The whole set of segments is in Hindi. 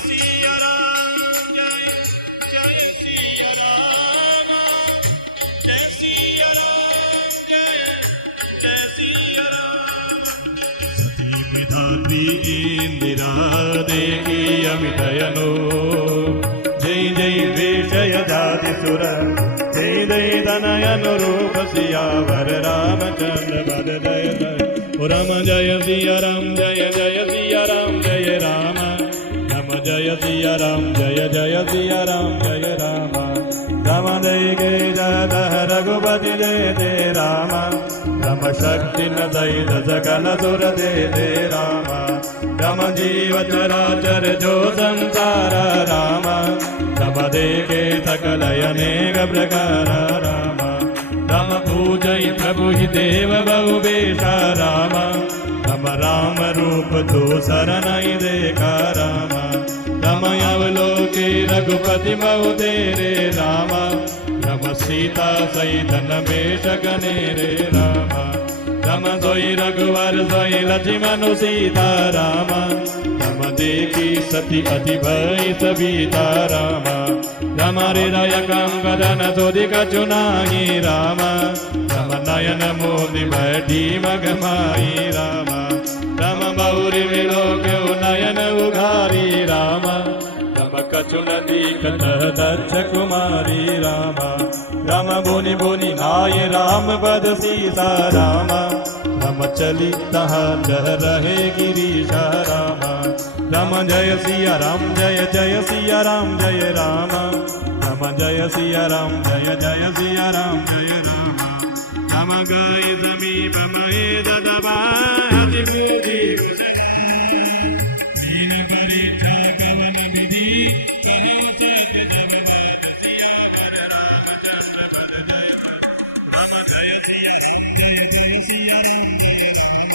सिया राम जय जय सिया राम जय सिया राम जय जय सिया राम। सती विधात्री इंदिरा देवी अमितयनो जय जय विषय जाति सुर जय जय तनयनुरूप सियावर रामचंद्र पद जय जय राम जय सिया राम जय जय सिया राम जय राम राम जय सिया राम जय जय सिया राम जय राम राम जय जय जय रघुपति जय जय राम राम शक्ति न दैत सकल सुर दे दे राम राम जीव चराचर जो संसार राम राम देखे सकल अनेक प्रकार राम राम पूजय प्रभु ही देव बहु बेशा राम राम राम रूप दूसर नहीं देखा राम राम अवलोके रघुपति बहु तेरे राम राम सीता सहित नमेश गने रे राम राम सोई रघुवर सोई लक्ष्मण सीता राम राम देखी सती अति भय सविता राम राम हृदय कंगन सोधि कछुनाई राम राम नयन मोदि बैठी मगमाई राम राम बहुरी विलोक नयन उघारी राम राम कछु नदी कत दक्ष कुमारी राम राम बोनि बोनि नाय राम पद सीता राम राम चली तहाँ चल रहे गिरीशा राम राम जय सिया राम जय जय सिया राम जय राम राम जय सिया राम जय जय सिया राम जय राम राम गाय समीप महेश दबाति बूझी दीन परीक्षा कवन विधि कहो सत्य जगन्नाथ सिया हर रामचंद्र पद जय राम जय सिया जय जय सिया राम जय राम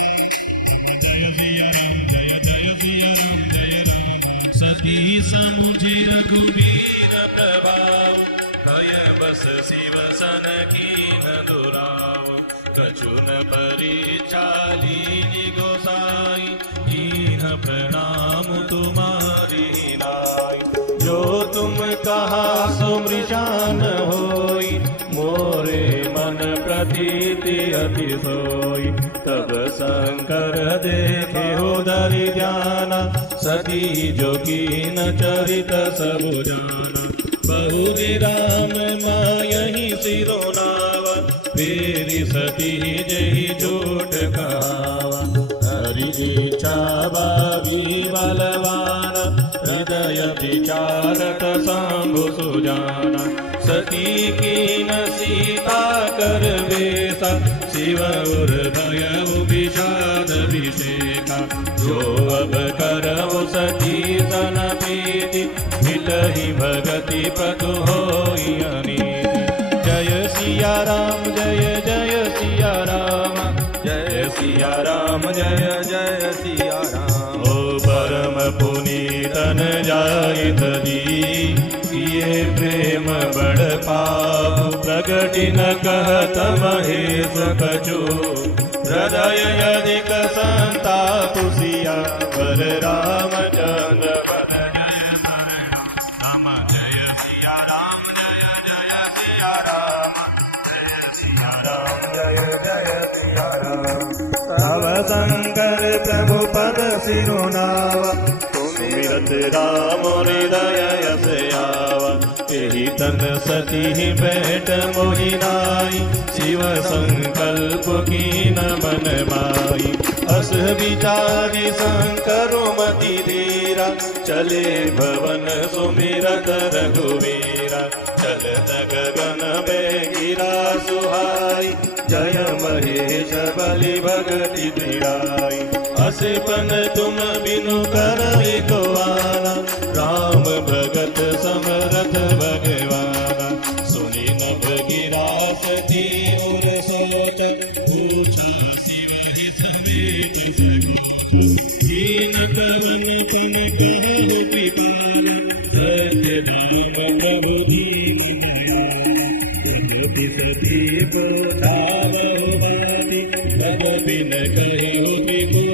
जय सिया राम जय जय सिया राम जय राम सती समुझि रघुवीर प्रभाव भय बस शिव सन कीन दुराव कछुन परिचाली गोसाई कीन प्रणाम तुम्हारी नाई जो तुम कहा सो मृषान होई मोरे मन प्रतीति अति सोई तब शंकर देखे हो धरि ध्यान सती जोगीन चरित सब जान बहुरी राम मायहि सिरोनावा फेरि सती जहि जोट खावा हरि इच्छा बागी बलवान हृदय विचारत सांभु सुजाना सती कीन सीता कर बेसा शिव हृदय विषाद विषेका जो अब करऊ सती सन प्रीति हितहि भगति पतु होई अनीति जय सिया राम जय जय सिया राम जय सिया राम जय जय सिया राम ओ परम पुनीतन जाय तदी किए प्रेम बड़ पाप प्रगति न कहत महेश कछु हृदय अधिक संताप सिया वर रामचंद्र पद जय सिया राम जय जय सिया राम जय जय सिया राम तव शंकर प्रभु पद सिरुनावा सुमिरत राम हृदय यस आवा एहि तन सती बैठ मोहि नाई शिव संकल्प कीन मन माई अस विचारी शंकरो मति धीरा चले भवन सुमिरत रघुवीरा चलत गगन बेगिरा सुहाई जय महेश बलि भगति धीराई असिपन तुम बिनु करई को आना राम भगत समरथ भगवाना सुनि नभ गिरा सती उर सोच पूछा शिव हित समेत हीन पवन तन कहु कृपाल सत्य नाम प्रभु दीन जगति सती को थावहति तब बिन कहु विपुर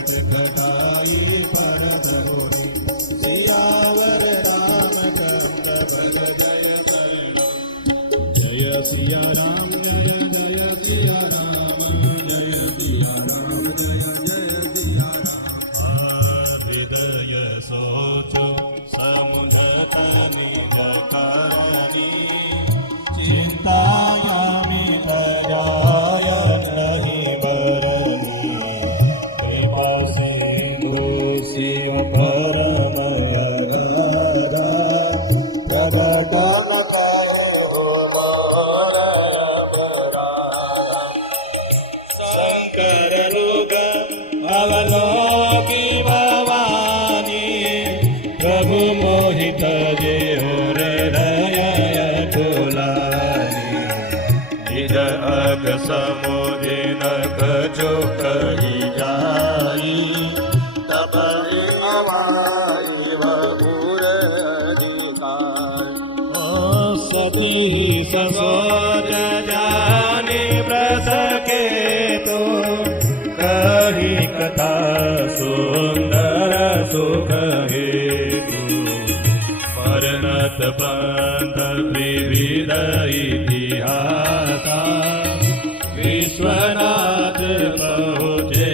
खटखटाई परत होनी सियावर रामचंद्र भज जय शरण जय सिया राम जय जय सिया राम जय सिया राम जय जय सिया राम हृदय सोच समुझत निज कारणी चिंतायामि तराय नहीं बरनी कृपा सिंधु शिव परमय राधा प्रगटन जय हो शंकर लोग अवलोकी भवानी प्रभु मोहित जे हो हृदय कुलानी निज अग समुझि न कछु कही जाई तब हमारी बहुर अधिकार सती ससोज जाने प्रसके तो कही कथा सुंदर सुख हेतु वर्णत पंथ विविध इतिहासा विश्वनाथ पहुँचे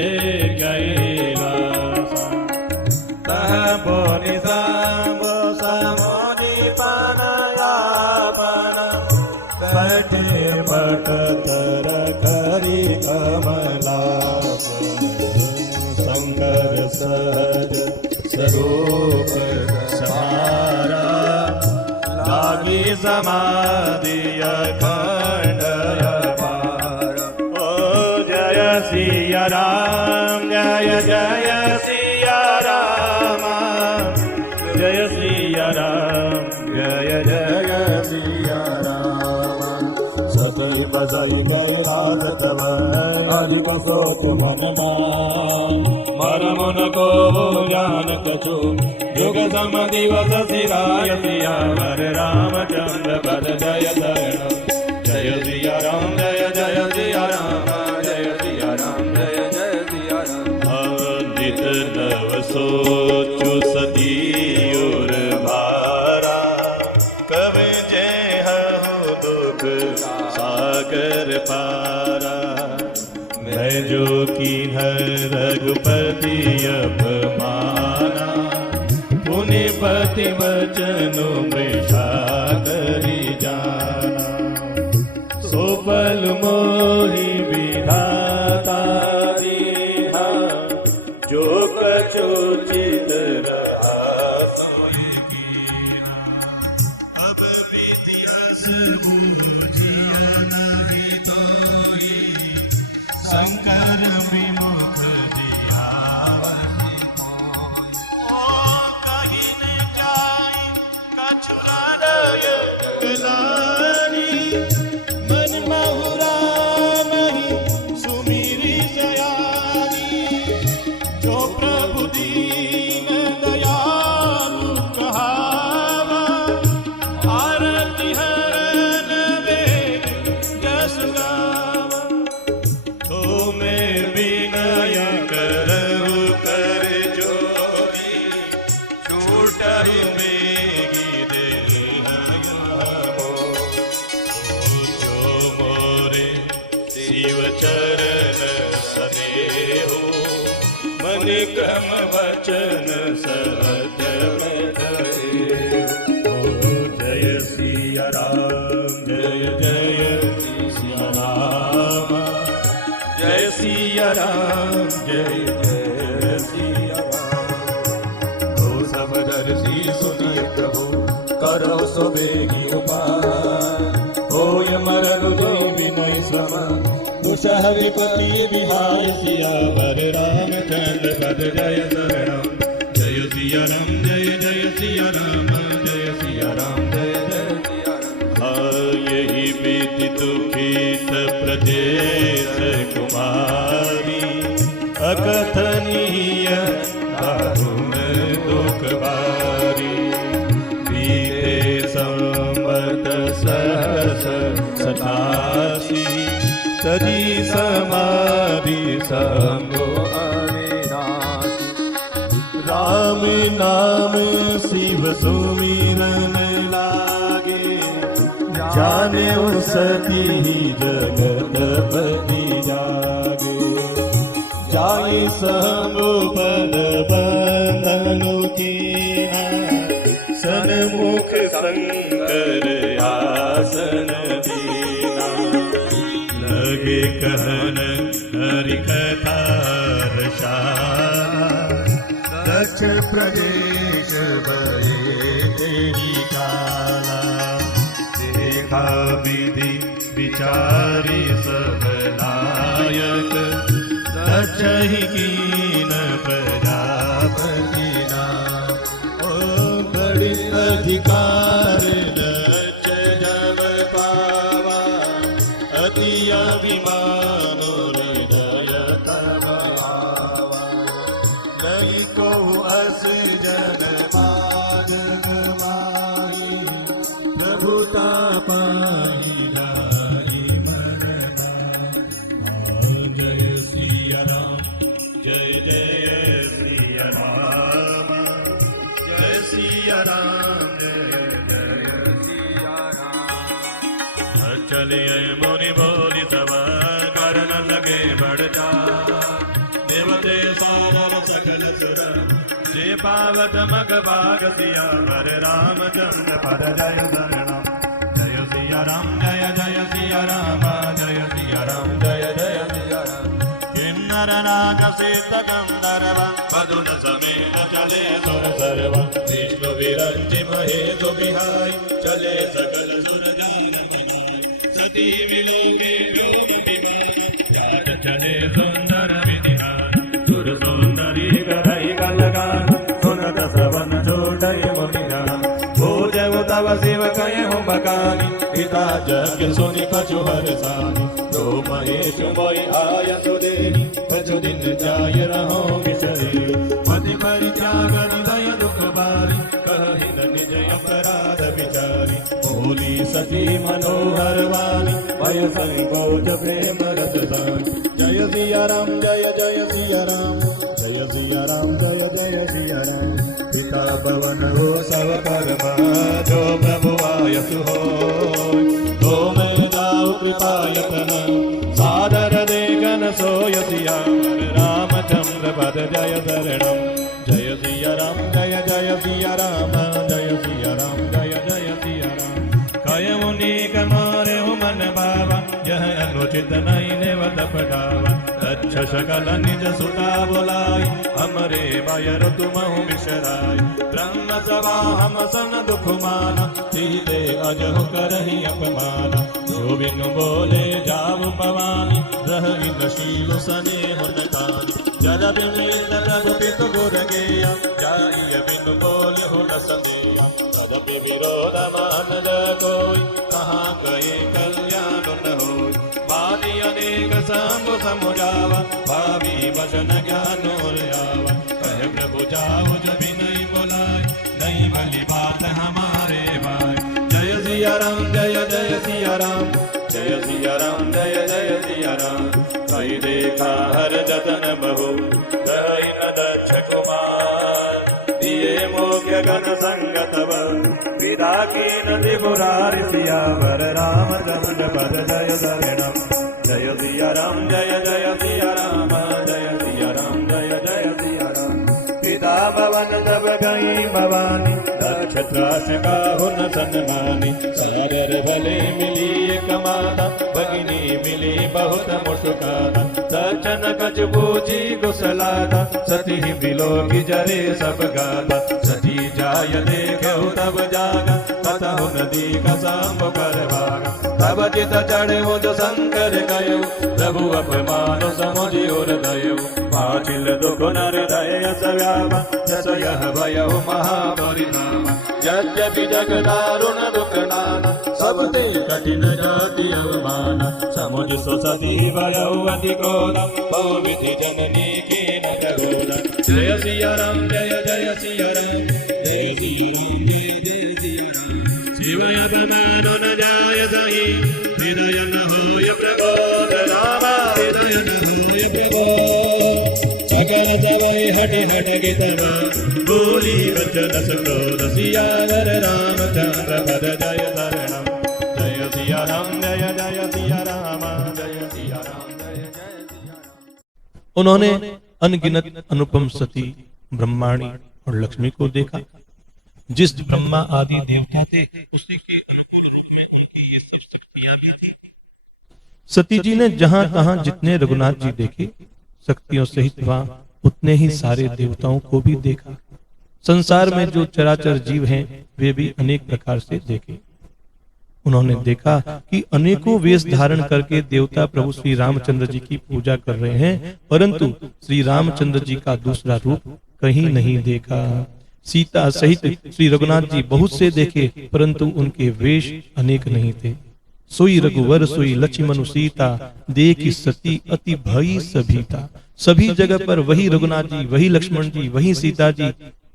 कैलासा तह बोनि सांब समोदि पनयापन बैठे बट तर करी कमलापन शंकर सहज स्वरूप सहारा लागी समाधि अखंड अपार ओ जय सिया राम जय जय सिया राम जय सिया राम जय जय सिया राम सती बसई गए रात तब अधिक सोच मन मरमुन को जान कछु युग सम दिवस सिराय सियावर रामचंद्र पद जय शरण जय सिया राम जय जय सिया राम जय सिया राम जय जय सिया राम अदित नव सोचु सती और भारा कवि जय हो दुख सागर पारा मैं जो की रघुपति अपमाना पुनि पति वचनु मृषा करी जाना सोपल मोहि विधाता दीना जो कछु चित रहा सोई कीना अब विद्यस बूझिया नहीं तोई शंकर विमुख दियावती कोई ओ कहीं न जाई कछुराय गलानी मन महुरा नहीं सुमिरी सयानी जो प्रभु दीन दयालु कहावा आरती हरन वेद जस गावा तो मैं विनय करहु कर जोरी छूटहि मेगी दिल हो जो मोरे शिव चरण सदेहो मन क्रम वचन सहज में धरे जय सिया राम जय जय सिया राम जय सिया राम जय जय सिया राम तो सब दर्शी सुनिए प्रभु करो सो बेगी उपाय होय मरन जय विनय श्रम दुषह विपति विहाय सियावर रामचंद्र पद जय शरण जय सिया राम जय जय सिया राम जय सिया राम जय जय सिया राम यही बीति दुखित प्रदेश कुमारी अकथनीय दारुण दुख बारी बीते संवत सहस सतासी तजी समाधि संगो अविनाशी राम नाम शिव सुमिरन लागे, जाने सती जगतपति जागे। जाई समो पद बंधनु कीना, सन्मुख शंकर आसन दीना। लगे कहन हरि कथा रसाना, दक्ष प्रदेश भये तेरी काला। देखा विधि विचारी सब नायक, दक्ष ही कीन प्रजापति नाम। ओ बड़े अधिकार दक्ष जब पावा, अति अभिमान हृदय तब आवा। नहीं को अस जन मार्ग माही, प्रभुता पाही गाई मन नाम। जय सिया राम, जय जय सिया राम, जय सिया राम, जय जय सिया राम। चलिए मुनि बोली तब कारण लगे बढ़ जा, देवते सागर सकल सुर जे पावत मग भाग सिया वर। रामचंद्र पद जय शरणम, जय सिया राम, जय जय सिया राम, जय सिया राम, जय जय सिया राम। किन्नर नाग सिद्ध गंधर्व, मधुन समेत चले सुर सर्व। विष्णु विरंचि महेश बिहाई, चले सकल सुर जान मनाई। सती मिले के व्योम विमान, जात चले सुंदर विधिहान। सुर सुंदरी गरई गलगान, सुनत श्रवण जोड़य मुनिजान। हो जय तव शिव कहे हो बकानी, पिता जग सुनि कछु हरसानी। दो महेश मोहि आय सुदेनी, कछु दिन जाय रहो बिसरे। पति परित्याग हृदय दुख बारी, कहि न निज अपराध विचारी। बोली सती मनोहर वाणी, भय संकोच प्रेम रस दानी। जय सिया राम, जय जय सिया राम, जय सिया राम, जय जय सिया राम। पिता पवन हो सब कर्मा, जो प्रभु आयसु होय। तो मैं दाऊ कृपाल कना, सादर देखन सोय सिया वर। रामचंद्र पद जय शरणम, जय सिया राम, जय जय सिया राम, जय सिया राम, जय जय सिया राम। कय मुनि कमारे हो मन बाबा, यह अनुचित नहीं देवत पटावा। दक्ष सकल निज सुता बोलाई, हमरे बायर तुमहु बिसराई। ब्रह्म सभा हम सन दुख माना, सीधे अजहु करहि अपमाना। जो बिनु बोले जाव पवानी, रहि न शील स्नेह नतानी। जल बिमित प्रभु पितु गुर गेया, जाइय बिनु बोले हो न सनेया। तदपि विरोध मानद कोई, कहाँ गए कल्याण न होय। मानी अनेक संग समुझावा, भावी वचन ज्ञान और आवा। कह प्रभु जाओ जब नहीं बुलाए, नहीं भली बात हमारे भाई। जय सिया राम, जय जय सिया राम, जय सिया राम, जय जय सिया राम। कई देखा हर जतन बहु, कही न दक्ष कुमार। दिए मोक्ष गण संगत विदा की नदी मुरारी सिया वर। रामचंद्र पद जय शरणम, जय सिया राम, जय जय सिया राम, जय सिया राम, जय जय सिया राम। पिता भवन तब गई भवानी, दक्ष त्रास का हुन सन्मानी। सागर भले मिली एक माता, भगिनी मिली बहुत मुस्काता। दक्षन कछ बूझी गुसलाता, सती बिलोकी जरे सब गाता। सती जाय देखो तब जागा, कतहु नदी का सांब कर भागा। तब चित चढ़े जो शंकर गयो, प्रभु अपमान समुझि और दयो। पाटिल दुख नर दय सव्यामा, जस यह भयो महापरिणाम। यद्यपि जग दारुण दुख नाना, सब ते कठिन जाति अवमाना। समुझ सो सती भयो अति क्रोध, बहु विधि जननी की न करोना। जय सिया राम, जय जय सिया राम, जय सिया राम, जय जय सिया राम। शिवय बमानो न जाय सही, हृदय न होय प्रबोध रामा। हृदय न होय प्रबोध, सकल जब गए हटे हट गितवा बोली वचन क्रोध सियावर रामचंद्र पद जय शरणम जय सिया राम जय जय सिया राम जय सिया राम जय जय सिया राम। उन्होंने अनगिनत अनुपम सती ब्रह्माणी और लक्ष्मी को देखा। जिस ब्रह्मा आदि देवता थे उसी के अनुकूल रूप में उनकी ये सब शक्तियां भी थी। सती जी ने जहां तहां जितने रघुनाथ जी देखे शक्तियों सहित वहां उतने ही सारे देवताओं को भी देखा। संसार में जो चराचर जीव हैं वे भी अनेक प्रकार से देखे। उन्होंने देखा कि अनेकों वेश धारण करके देवता प्रभु श्री रामचंद्र जी की पूजा कर रहे हैं, परंतु श्री रामचंद्र जी का दूसरा रूप कहीं नहीं देखा। सीता सहित श्री रघुनाथ जी बहुत से देखे, परंतु उनके वेश अनेक नहीं थे। सोई रघुवर सोई लक्ष्मण सीता देखी सती अति भई सभीता। सभी जगह पर वही रघुनाथ जी, वही लक्ष्मण जी, वही सीता जी।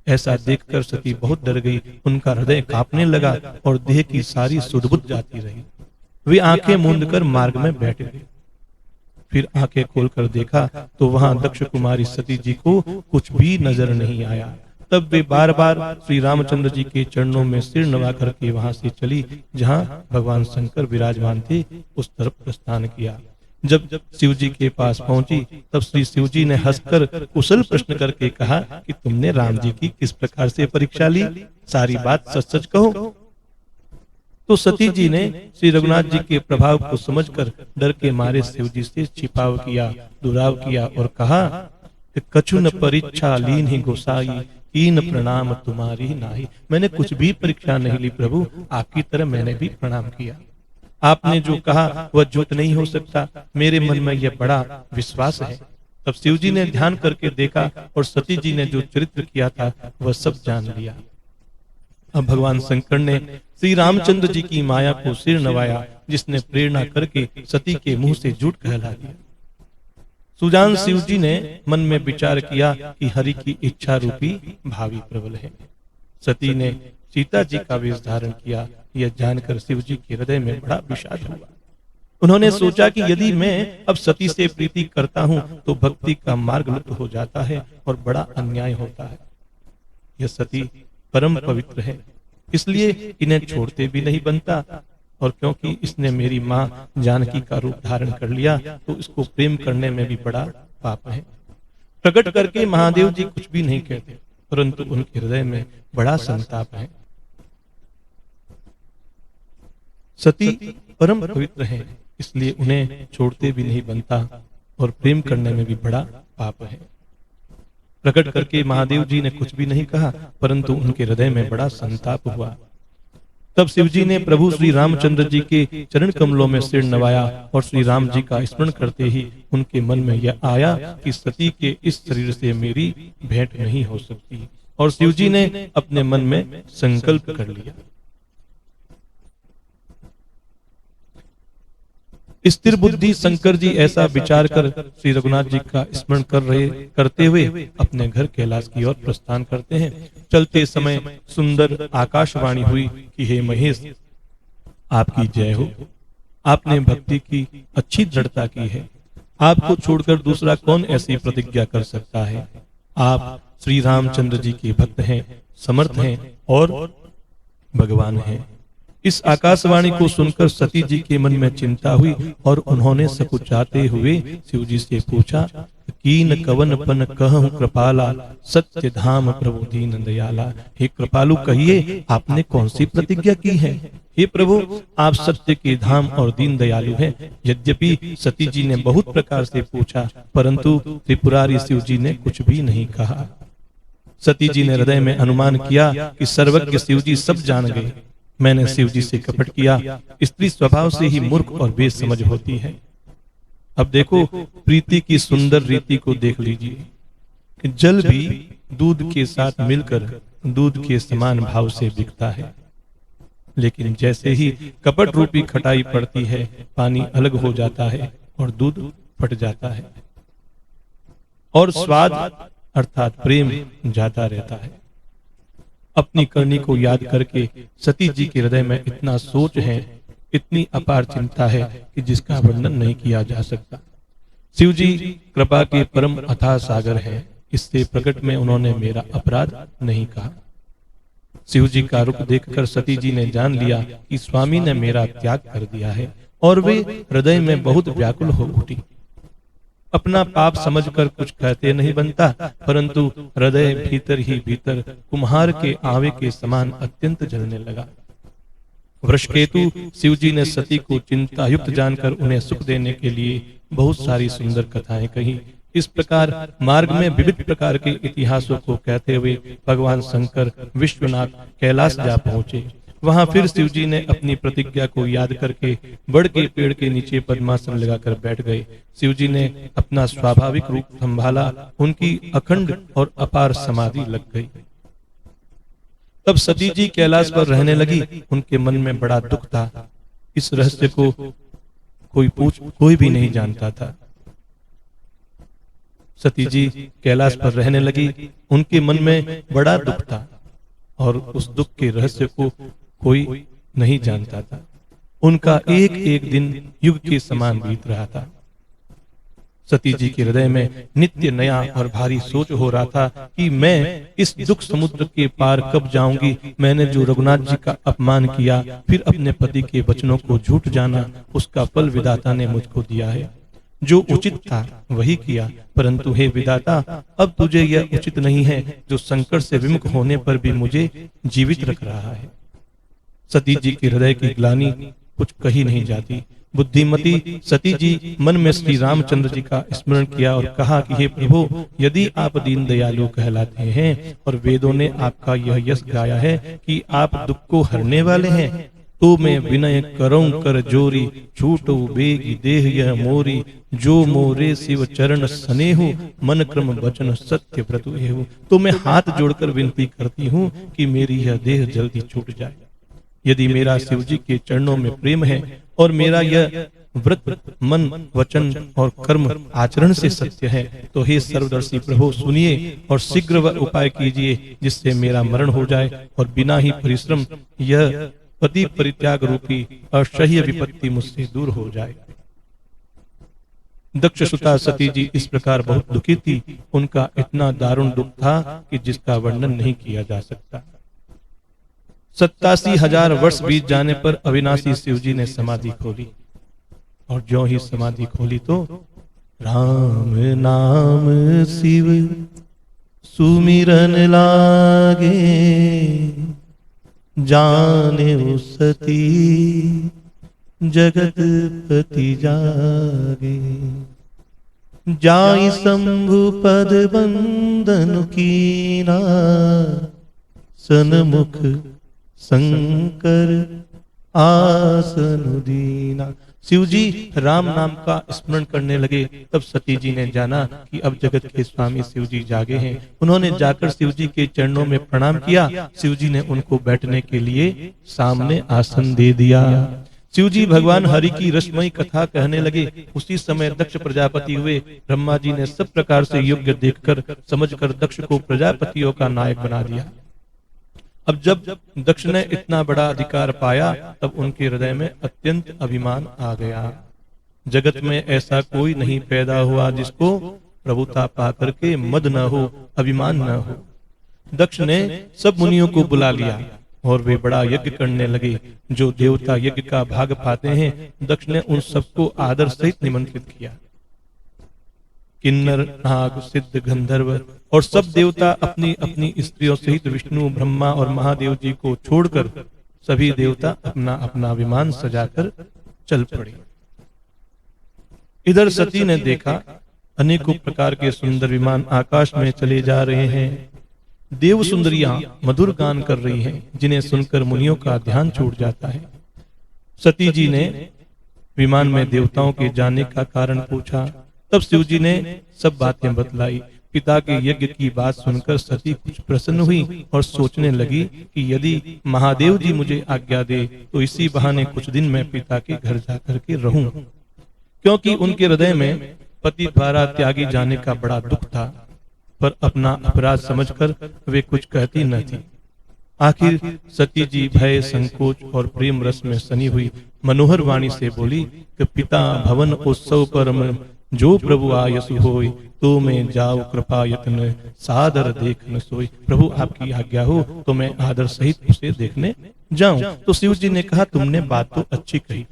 ऐसा देखकर सती बहुत डर गई। उनका हृदय कांपने लगा और देह की सारी सुध-बुध जाती रही। वे आंखें मूंद कर मार्ग में बैठ गए। फिर आंखें खोलकर देखा तो वहां दक्ष कुमारी सती जी को कुछ भी नजर नहीं आया। तब वे बार बार श्री रामचंद्र जी के चरणों में सिर नवा करके वहां से चली जहां भगवान शंकर विराजमान थे, उस तरफ प्रस्थान किया। जब शिव जी के पास पहुंची तब श्री शिव जी ने हंसकर कुशल प्रश्न करके कहा कि तुमने राम जी की किस प्रकार से परीक्षा ली, सारी बात सच सच कहो। तो सती जी ने श्री रघुनाथ जी के प्रभाव को समझकर डर के मारे शिव जी से छिपाव किया, दुराव किया और कहा कि कछु न परीक्षा लीन ही गोसाई कीन प्रणाम तुम्हारी नाही। मैंने कुछ भी परीक्षा नहीं ली प्रभु, आपकी तरह मैंने भी प्रणाम किया। आपने जो कहा वह झूठ नहीं हो सकता, मेरे मन में यह बड़ा विश्वास है। तब शिव जी ने ध्यान करके देखा और सती जी ने जो चरित्र किया था वह सब जान लिया। अब भगवान शंकर ने श्री रामचंद्र जी की माया को सिर नवाया, जिसने प्रेरणा करके सती के मुंह से झूठ कहला दिया। सुजान शिव जी ने मन में विचार किया कि हरि की इच्छा रूपी भावी प्रबल है। सती ने सीता जी का वेश धारण किया। यह जानकर शिव जी के हृदय में बड़ा विषाद हुआ। उन्होंने सोचा कि यदि मैं अब सती से प्रीति करता हूं तो भक्ति का मार्ग लुप्त हो जाता है और बड़ा अन्याय होता है। यह सती परम पवित्र है, इसलिए इन्हें छोड़ते भी नहीं बनता। और क्योंकि इसने मेरी माँ जानकी का रूप धारण कर लिया तो इसको प्रेम करने में भी बड़ा पाप है। प्रकट करके महादेव जी कुछ भी नहीं कहते, परंतु उनके हृदय में बड़ा संताप है। सती परम पवित्र है, इसलिए उन्हें छोड़ते भी नहीं बनता और प्रेम करने में भी बड़ा पाप है। प्रकट करके महादेव जी ने कुछ भी नहीं कहा, परंतु उनके हृदय में बड़ा संताप हुआ। तब शिव जी ने प्रभु श्री रामचंद्र जी के चरण कमलों में सिर नवाया और श्री राम जी का स्मरण करते ही उनके मन में यह आया कि सती के इस शरीर से मेरी भेंट नहीं हो सकती। और शिव जी ने अपने मन में संकल्प कर लिया। स्थिर बुद्धि शंकर जी ऐसा विचार कर श्री रघुनाथ जी का स्मरण करते हुए अपने घर कैलाश की ओर प्रस्थान करते हैं। चलते समय सुंदर आकाशवाणी हुई कि हे महेश, आपकी जय हो। आपने भक्ति की अच्छी दृढ़ता की है। आपको छोड़कर दूसरा कौन ऐसी प्रतिज्ञा कर सकता है। आप श्री रामचंद्र जी के भक्त हैं, समर्थ हैं और भगवान हैं। इस आकाशवाणी को सुनकर सती जी के मन में चिंता हुई और उन्होंने सकुचाते हुए शिव जी से पूछा, कीन कवन पन कहूं कृपाला सत्य धाम प्रभु दीन दयाला। हे कृपालु, कहिए आपने कौन सी प्रतिज्ञा की है। हे प्रभु, आप सत्य के धाम और दीन दयालु हैं। यद्यपि सती जी ने बहुत प्रकार से पूछा, परंतु त्रिपुरारी शिव जी ने कुछ भी नहीं कहा। सती जी ने हृदय में अनुमान किया कि सर्वज्ञ शिव जी सब जान गए। मैंने शिव जी से कपट किया। स्त्री स्वभाव से ही मूर्ख और बेसमझ होती है। अब देखो, प्रीति की सुंदर रीति को देख लीजिए। जल भी दूध के साथ मिलकर दूध के समान भाव से बिकता है, लेकिन जैसे ही कपट रूपी खटाई पड़ती है, पानी अलग हो जाता है और दूध फट जाता है और स्वाद अर्थात प्रेम जाता रहता है। अपनी करनी को याद करके सती जी के हृदय में इतना सोच है, इतनी अपार चिंता है कि जिसका वर्णन नहीं किया जा सकता। शिव जी कृपा के परम अथाह सागर है, इससे प्रकट में उन्होंने मेरा अपराध नहीं कहा। शिव जी का रुख देखकर सती जी ने जान लिया कि स्वामी ने मेरा त्याग कर दिया है और वे हृदय में बहुत व्याकुल हो उठी। अपना पाप समझकर कुछ कहते नहीं बनता, परंतु हृदय भीतर ही भीतर कुम्हार के आवे के समान अत्यंत जलने लगा। वृषकेतु शिव जी ने सती को चिंता युक्त जानकर उन्हें सुख देने के लिए बहुत सारी सुंदर कथाएं कही। इस प्रकार मार्ग में विविध प्रकार के इतिहासों को कहते हुए भगवान शंकर विश्वनाथ कैलाश जा पहुंचे। वहां फिर शिव जी ने अपनी प्रतिज्ञा को याद करके बड़ के पेड़ के नीचे पद्मासन लगाकर बैठ गए। शिव जी ने अपना स्वाभाविक रूप संभाला, उनकी अखंड और अपार समाधि लग गई। तब सती जी कैलाश पर रहने लगी। उनके मन में बड़ा दुख था। इस रहस्य को कोई भी नहीं जानता था। सती जी कैलाश पर रहने लगी। उनके मन में बड़ा दुख था और उस दुख के रहस्य को कोई नहीं जानता था। उनका एक एक दिन युग के समान बीत रहा था। सती जी के हृदय में नित्य नया और भारी सोच हो रहा था कि मैं इस दुख समुद्र के पार कब जाऊंगी। मैंने जो रघुनाथ जी का अपमान किया, फिर अपने पति के वचनों को झूठ जाना, उसका फल विधाता ने मुझको दिया है। जो उचित था वही किया, परंतु हे विधाता, अब तुझे यह उचित नहीं है जो संकट से विमुख होने पर भी मुझे जीवित रख रहा है। सती जी के हृदय की ग्लानि कुछ कही नहीं जाती। बुद्धिमती सती जी मन में श्री रामचंद्र जी का स्मरण किया और कहा कि हे प्रभु, यदि आप दीन दयालु कहलाते हैं और वेदों ने आपका यह यश गाया है कि आप दुख को हरने वाले हैं, तो मैं विनय करऊं कर जोरी, छूटो बेगी देह यह मोरी, जो मोरे शिव चरण स्नेहु, मन क्रम वचन सत्य व्रत एहु। तो मैं हाथ जोड़कर विनती करती हूँ कि मेरी यह देह जल्दी छूट जाए। यदि मेरा शिव जी के चरणों में प्रेम है और मेरा यह व्रत मन वचन और कर्म आचरण से सत्य है, तो हे सर्वदर्शी प्रभु सुनिए और शीघ्र वह उपाय कीजिए जिससे मेरा मरण हो जाए और बिना ही परिश्रम यह पति परित्याग रूपी असह्य विपत्ति मुझसे दूर हो जाए। दक्ष सुता सती जी इस प्रकार बहुत दुखी थी। उनका इतना दारुण दुख था कि जिसका वर्णन नहीं किया जा सकता। 87,000 वर्ष बीत जाने पर अविनाशी शिव जी ने समाधि खोली और ज्यों ही समाधि खोली तो राम नाम शिव सुमिरन लागे, जाने सती जगत पति जागे, जाई शंभु पद बंदन कीना, सन्मुख शंकर आसन दीना। शिव जी राम नाम का स्मरण करने लगे। तब सती जी ने जाना कि अब जगत के स्वामी शिव जी जागे हैं। उन्होंने जाकर शिव जी के चरणों में प्रणाम किया। शिव जी ने उनको बैठने के लिए सामने आसन दे दिया। शिव जी भगवान हरि की रसमयी कथा कहने लगे। उसी समय दक्ष प्रजापति हुए। ब्रह्मा जी ने सब प्रकार से योग्य देखकर समझकर दक्ष को प्रजापतियों का नायक बना दिया। अब जब दक्ष ने इतना बड़ा अधिकार पाया, तब उनके हृदय में अत्यंत अभिमान आ गया। जगत में ऐसा कोई नहीं पैदा हुआ जिसको प्रभुता पाकर के मद न हो, अभिमान न हो। दक्ष ने सब मुनियों को बुला लिया और वे बड़ा यज्ञ करने लगे। जो देवता यज्ञ का भाग पाते हैं, दक्ष ने उन सबको आदर सहित निमंत्रित किया। किन्नर, नाग, सिद्ध, गंधर्व और सब देवता अपनी अपनी स्त्रियों सहित विष्णु, ब्रह्मा और महादेव जी को छोड़कर सभी देवता अपना अपना विमान सजाकर चल पड़े। इधर सती ने देखा अनेकों प्रकार के सुंदर विमान आकाश में चले जा रहे हैं। देव सुंदरियां मधुर गान कर रही हैं, जिन्हें सुनकर मुनियों का ध्यान छूट जाता है। सती जी ने विमान में देवताओं के जाने का कारण पूछा। तब शिव जी ने सब बातें बतलाई। पिता के यज्ञ की बात सुनकर सती कुछ प्रसन्न हुई और सोचने लगी कि यदि महादेव जी मुझे आज्ञा दे तो इसी बहाने कुछ दिन मैं पिता के घर जाकर के रहूं, क्योंकि उनके हृदय में पति द्वारा त्यागी जाने का बड़ा दुख था। पर अपना अपराध समझकर वे कुछ कहती न थी। आखिर सती जी भय, संकोच और प्रेम रस में सनी हुई मनोहर वाणी से बोली कि पिता भवन उत्सव पर जो प्रभु आयसु होय, तो मैं जाओ कृपा यत्न, सादर देख न सोई। प्रभु आपकी आज्ञा हो तो मैं आदर सहित उसे देखने जाऊं। तो शिव जी ने कहा, तुमने बात तो अच्छी कही,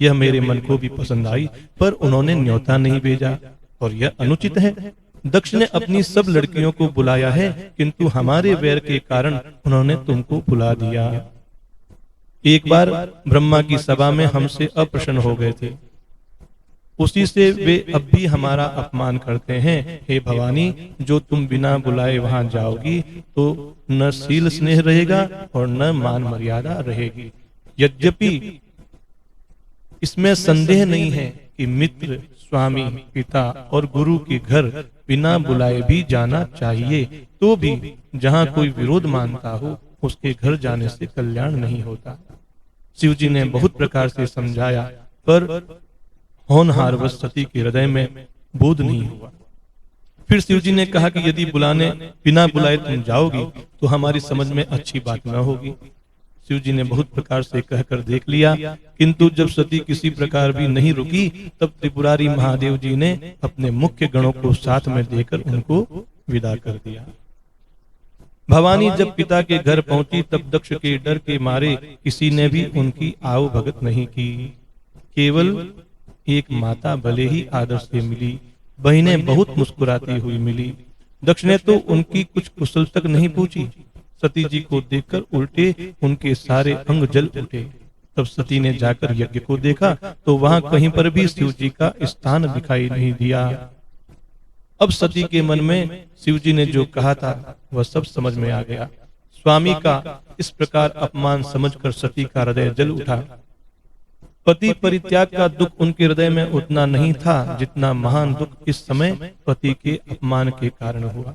यह मेरे मन को भी पसंद आई, पर उन्होंने न्योता नहीं भेजा और यह अनुचित है। दक्ष ने अपनी सब लड़कियों को बुलाया है, किंतु हमारे वैर के कारण उन्होंने तुमको बुला दिया। एक बार ब्रह्मा की सभा में हमसे अप्रसन्न हो गए थे, उसी से वे अब भी हमारा अपमान करते हैं। हे भवानी, जो तुम बिना बुलाए वहां जाओगी तो न शील स्नेह रहेगा और न मान मर्यादा रहेगी। यद्यपि इसमें संदेह नहीं है कि मित्र, स्वामी, पिता और गुरु के घर बिना बुलाए भी जाना चाहिए, तो भी जहां कोई विरोध मानता हो उसके घर जाने से कल्याण नहीं होता। शिव जी ने बहुत प्रकार से समझाया, पर होनहारवश सती के हृदय में बोध नहीं हुआ। फिर शिव जी ने कहा कि यदि बिना बुलाए तुम जाओगी तो हमारी समझ में अच्छी बात न होगी। शिव जी ने बहुत प्रकार से कहकर देख लिया, किंतु जब सती किसी प्रकार भी नहीं रुकी, तब त्रिपुरारी महादेव जी ने अपने मुख्य गणों को साथ में देकर उनको विदा कर दिया। भवानी जब पिता के घर पहुंची, तब दक्ष के डर के मारे किसी ने भी उनकी आओ भगत नहीं की। केवल एक माता भले ही आदर से मिली, बहनें बहुत मुस्कुराती हुई मिली। दक्ष ने तो उनकी कुछ कुशल तक नहीं पूछी। सती जी को देखकर उल्टे उनके सारे अंग जल उठे। तब सती ने जाकर यज्ञ को देखा तो वहां कहीं पर भी शिव जी का स्थान दिखाई नहीं दिया। अब सती के मन में शिव जी ने जो कहा था वह सब समझ में आ गया। स्वामी का इस प्रकार अपमान समझकर सती का हृदय जल उठा। पति परित्याग का दुख उनके हृदय में उतना नहीं था जितना महान दुख इस समय पति के अपमान के कारण हुआ।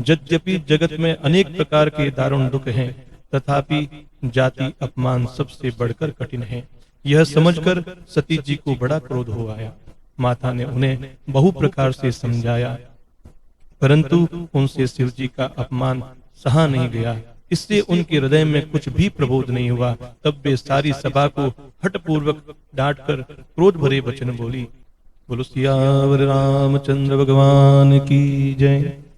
यद्यपि जगत में अनेक प्रकार के दारुण दुख हैं, तथापि जाति अपमान सबसे बढ़कर कठिन है। यह समझकर सती जी को बड़ा क्रोध हो आया। माता ने उन्हें बहु प्रकार से समझाया, परंतु उनसे शिव जी का अपमान सहा नहीं गया। इससे उनके हृदय में कुछ भी प्रबोध नहीं हुआ। तब वे सारी सभा को हठपूर्वक डांटकर क्रोध भरे वचन बोली। बोलो सियावर रामचंद्र भगवान की जय।